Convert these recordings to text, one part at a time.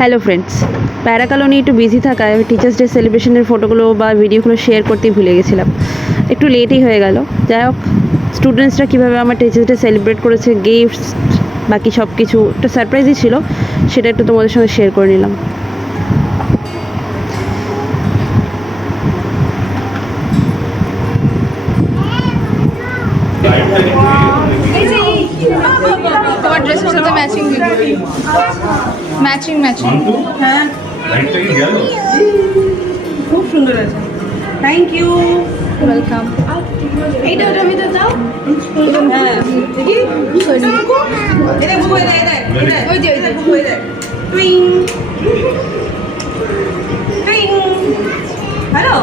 Hello friends, প্যারাকালো নিয়ে একটু busy থাকায় আমি টিচার্স ডে সেলিব্রেশনের ফটোগুলো বা ভিডিওগুলো শেয়ার করতেই ভুলে গেছিলাম। একটু লেটই হয়ে গেল। যাই হোক, স্টুডেন্টসরা কীভাবে আমার টিচার্স ডে সেলিব্রেট করেছে, গিফটস বাকি সব কিছু একটা সারপ্রাইজই ছিল, সেটা একটু তোমাদের সঙ্গে শেয়ার করে নিলাম। তোমার ড্রেসের সাথে ম্যাচিং ম্যাচিং ম্যাচিং। হ্যাঁ, খুব সুন্দর আছে। Thank you, welcome. এইটা ওটা আমি তো দাও। হ্যাঁ, দেখি এটা বুবু, এটা ওই যে এটা বুবু, এটা টুইং টুইং। হ্যালো,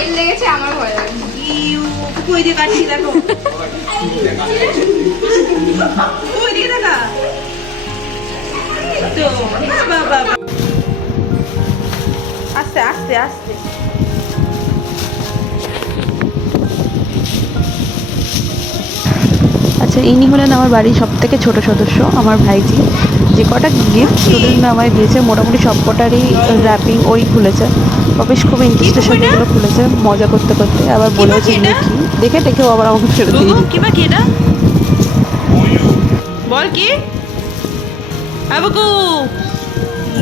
এর লেগেছে, আমার ভয় লাগে। ইউ বুবু এই দিয়ে কাটছি, দেখো ওই দিকে দেখা তো। বাবা, আস্তে আস্তে আস্তে। আচ্ছা, ইনি হলেন আমার বাড়ির সবথেকে ছোট সদস্য, আমার ভাইজি। যে কটা গিফট স্টুডেন্টরা আমায় দিয়েছে মোটামুটি সব কটারই র্যাপিং ওই খুলেছে। বেশ খুব ইন্টারেস্টের সাথে এগুলো খুলেছে, মজা করতে করতে। আবার বলেছে এটা? কি দেখে দেখেও আবার আমাকে ফেরত দিয়ে বুবু দিত। কি বাকি এটা? বল কি আবুকু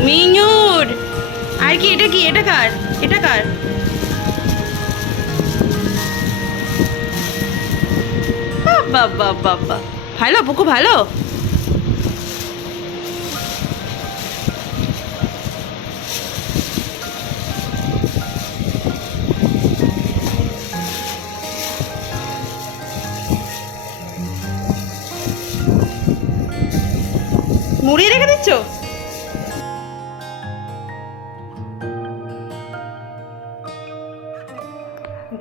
মিনুর। আর কি এটা? কি এটা? কার এটা? কার? বাবা বাবা, ভালো বুকু, ভালো। মুড়িয়ে রেখে দিচ্ছ?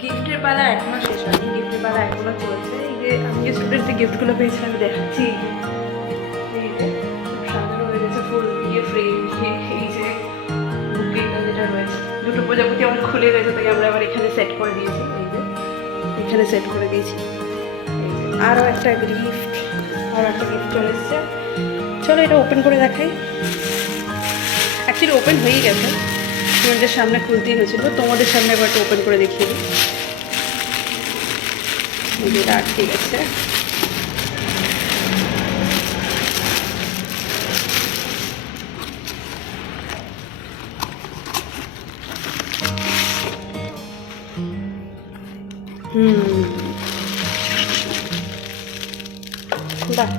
গিফটের পালা এখনো শেষ হয়নি, গিফটের পালা এখনো চলছে। এই যে আমি যে স্টুডেন্টদের গিফটগুলো পেয়েছি আমি দেখাচ্ছি। এই যে খুব সাজানো হয়ে গেছে, ফুল দিয়ে ফ্রেম। এই যে বুকেটা যেটা রয়েছে, দুটো প্রজাপতি আমার খুলে গেছে, তাই আমরা আবার এখানে সেট করে দিয়েছি। এই যে এখানে সেট করে দিয়েছি। এই যে আরও একটা গিফট চলে এসছে। চলো এটা ওপেন করে দেখাই। অ্যাকচুয়ালি ওপেন হয়েই গেছে, তোমাদের সামনে খুলতেই হয়েছিল। তোমাদের সামনে এবার ওপেন করে দেখিয়ে দিই। এটা আটকে গেছে। বাহ,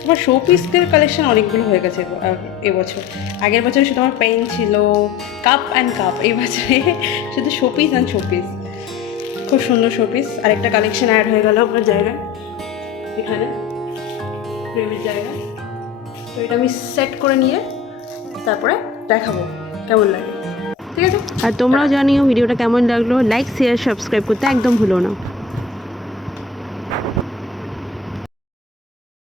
তোমার শো পিসের কালেকশন অনেকগুলো হয়ে গেছে এবছর। আগের বছর শুধু আমার পেন ছিল, কাপ অ্যান্ড কাপ। এই বছরে শুধু শোপিস অ্যান্ড শোপিস। খুব সুন্দর শোপিস। আরেকটা কালেকশন অ্যাড হয়ে গেল আপনার জায়গায়, এখানে ফ্রেমের জায়গায়। তো এটা আমি সেট করে নিয়ে তারপরে দেখাবো কেমন লাগে। ঠিক আছে? আর তোমরাও জানিও ভিডিওটা কেমন লাগলো। লাইক, শেয়ার, সাবস্ক্রাইব করতে একদম ভুলো না।